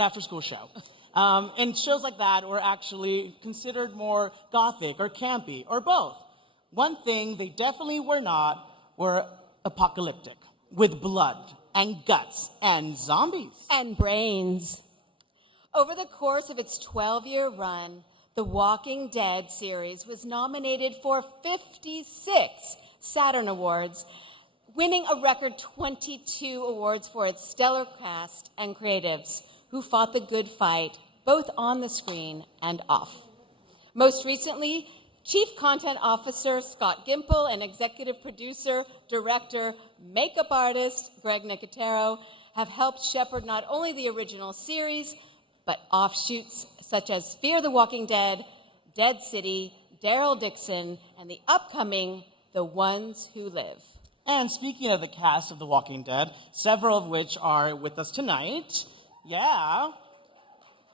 after school show. And shows like that were actually considered more gothic or campy or both. One thing they definitely were not were apocalyptic, with blood and guts and zombies. And brains. Over the course of its 12-year run, the Walking Dead series was nominated for 56 Saturn Awards, winning a record 22 awards for its stellar cast and creatives who fought the good fight both on the screen and off. Most recently, Chief Content Officer Scott Gimple and executive producer, director, makeup artist Greg Nicotero have helped shepherd not only the original series, but offshoots such as Fear the Walking Dead, Dead City, Daryl Dixon, and the upcoming The Ones Who Live. And speaking of the cast of The Walking Dead, several of which are with us tonight,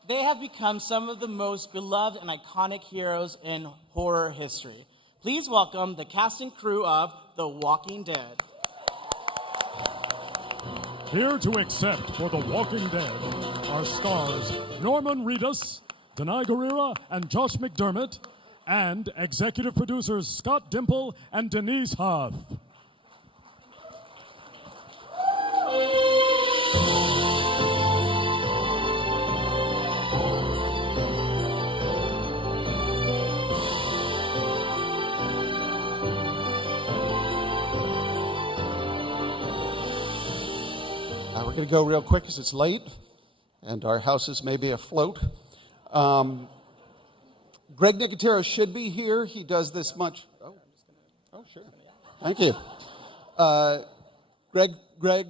they have become some of the most beloved and iconic heroes in horror history. Please welcome the cast and crew of The Walking Dead. Here to accept for The Walking Dead are stars Norman Reedus, Denai Guerrera, and Josh McDermott, and executive producers Scott Dimple and Denise Huff. We're going to go real quick because it's late and our house is maybe afloat. Greg Nicotero should be here. He does this much. Oh, sure. Thank you. Greg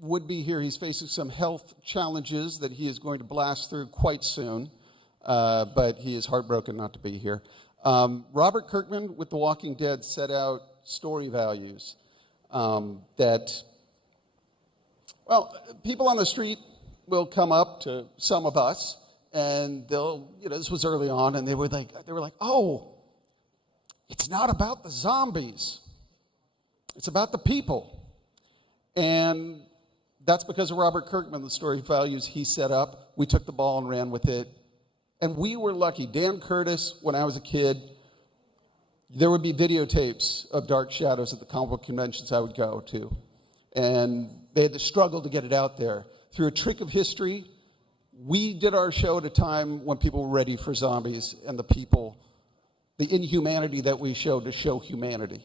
would be here. He's facing some health challenges that he is going to blast through quite soon, but he is heartbroken not to be here. Robert Kirkman with The Walking Dead set out story values that, well, people on the street will come up to some of us, and they'll, this was early on, and they were like, oh, it's not about the zombies. It's about the people. And that's because of Robert Kirkman, the story values he set up. We took the ball and ran with it. And we were lucky. Dan Curtis, when I was a kid, there would be videotapes of Dark Shadows at the comic book conventions I would go to. And they had to struggle to get it out there. Through a trick of history, we did our show at a time when people were ready for zombies and the people, the inhumanity that we showed to show humanity.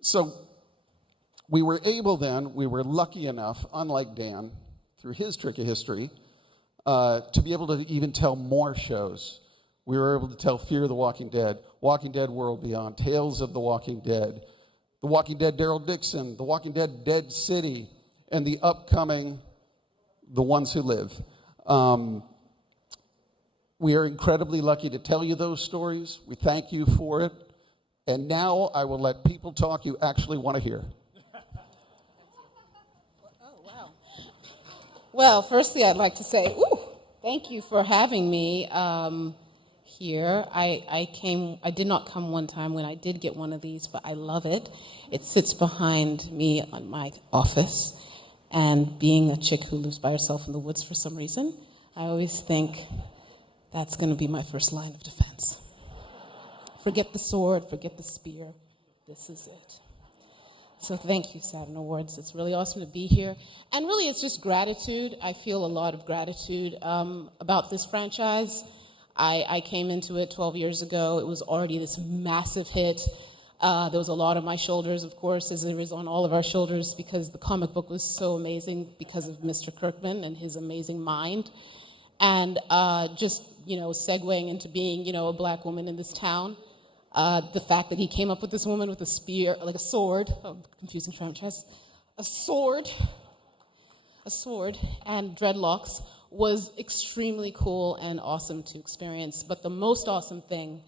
So we were able then, we were lucky enough, unlike Dan, through his trick of history, to be able to even tell more shows. We were able to tell Fear the Walking Dead, Walking Dead World Beyond, Tales of the Walking Dead, The Walking Dead Daryl Dixon, The Walking Dead Dead City, and the upcoming The Ones Who Live. We are incredibly lucky to tell you those stories. We thank you for it. And now I will let people talk you actually want to hear. Oh, wow. Well, firstly, I'd like to say, thank you for having me here. I did not come one time when I did get one of these, but I love it. It sits behind me on my office. And being a chick who lives by herself in the woods for some reason, I always think that's going to be my first line of defense. Forget the sword, forget the spear. This is it. So thank you, Saturn Awards. It's really awesome to be here. And really, it's just gratitude. I feel a lot of gratitude about this franchise. I came into it 12 years ago. It was already this massive hit. There was a lot on my shoulders, of course, as there is on all of our shoulders, because the comic book was so amazing because of Mr. Kirkman and his amazing mind. And just, segueing into being, a black woman in this town, the fact that he came up with this woman with a spear, like a sword, confusing franchise, a sword, and dreadlocks was extremely cool and awesome to experience. But the most awesome thing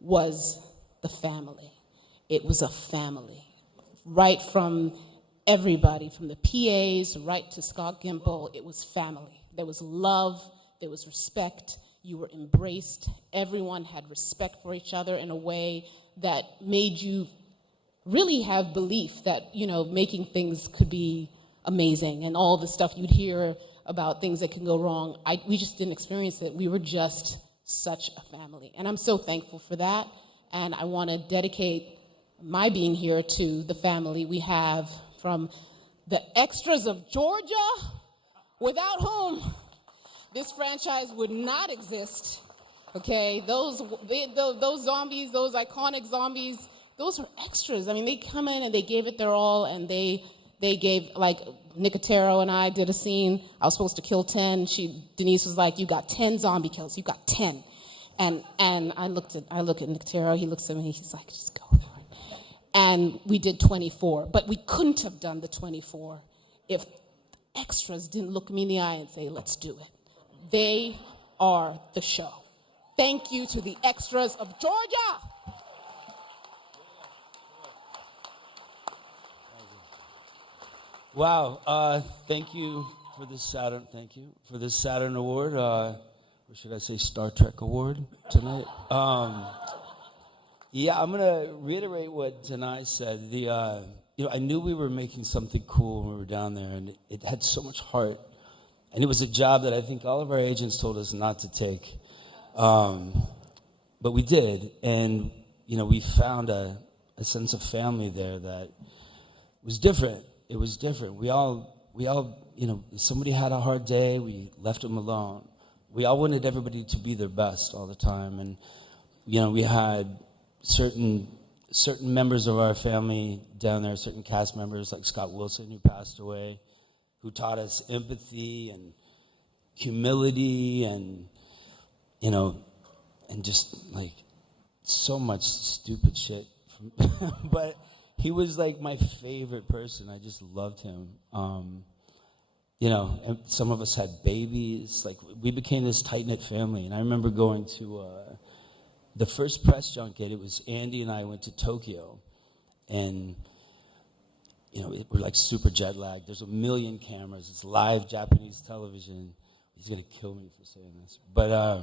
was the family. It was a family, right from everybody, from the PAs right to Scott Gimple. It was family. There was love. There was respect. You were embraced. Everyone had respect for each other in a way that made you really have belief that, making things could be amazing, and all the stuff you'd hear about things that can go wrong. We just didn't experience it. We were just such a family, and I'm so thankful for that. And I want to dedicate my being here to the family we have from the extras of Georgia, without whom this franchise would not exist. Okay, those zombies, those iconic zombies, those are extras. I mean, they come in and they gave it their all, and they gave, like, Nicotero and I did a scene. I was supposed to kill 10. Denise was like, "You got 10 zombie kills. You got 10." And I look at Nicotero. He looks at me. He's like, "Just go for it." And we did 24, but we couldn't have done the 24 if extras didn't look me in the eye and say, "Let's do it." They are the show. Thank you to the extras of Georgia. Wow, thank you for this Saturn Award, or should I say Star Trek Award tonight? Yeah, I'm gonna reiterate what Tanai said. I knew we were making something cool when we were down there, and it had so much heart, and it was a job that I think all of our agents told us not to take, but we did, and we found a sense of family there that was different. It was different. We all, if somebody had a hard day, we left them alone. We all wanted everybody to be their best all the time. And, we had certain members of our family down there, certain cast members like Scott Wilson, who passed away, who taught us empathy and humility and, and just like so much stupid shit. But he was like my favorite person. I just loved him. And some of us had babies. Like, we became this tight-knit family. And I remember going to the first press junket. It was Andy and I went to Tokyo. And, we're like super jet lagged. There's a million cameras. It's live Japanese television. He's going to kill me for saying this. But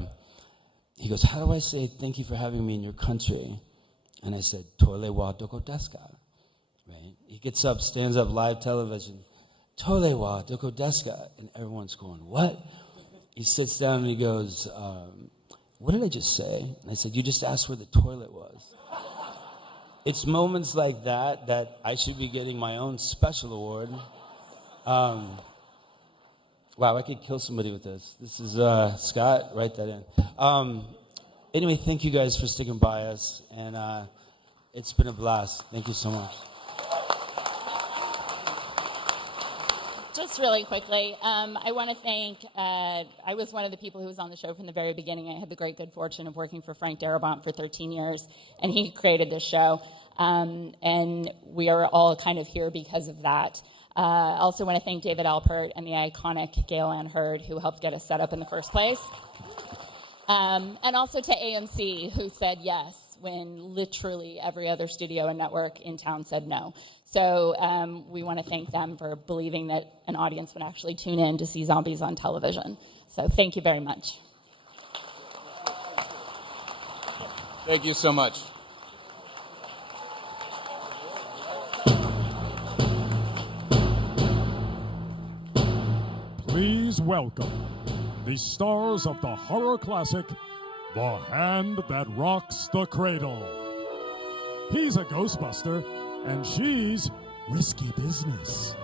he goes, "How do I say thank you for having me in your country?" And I said, "Tole wa doko desu ka?" Right? He gets up, stands up, live television. "Tole wa doko desu ka?" And everyone's going, "What?" He sits down and he goes, "What did I just say?" And I said, "You just asked where the toilet was." It's moments like that I should be getting my own special award. Wow, I could kill somebody with this. This is Scott, write that in. Anyway, thank you guys for sticking by us, and it's been a blast. Thank you so much. Just really quickly, I want to thank, I was one of the people who was on the show from the very beginning. I had the great good fortune of working for Frank Darabont for 13 years, and he created this show, and we are all kind of here because of that. I also want to thank David Alpert and the iconic Gail Ann Hurd, who helped get us set up in the first place. And also to AMC, who said yes when literally every other studio and network in town said no. So we want to thank them for believing that an audience would actually tune in to see zombies on television. So thank you very much. Thank you so much. Please welcome the stars of the horror classic, The Hand That Rocks the Cradle. He's a Ghostbuster, and she's risky business.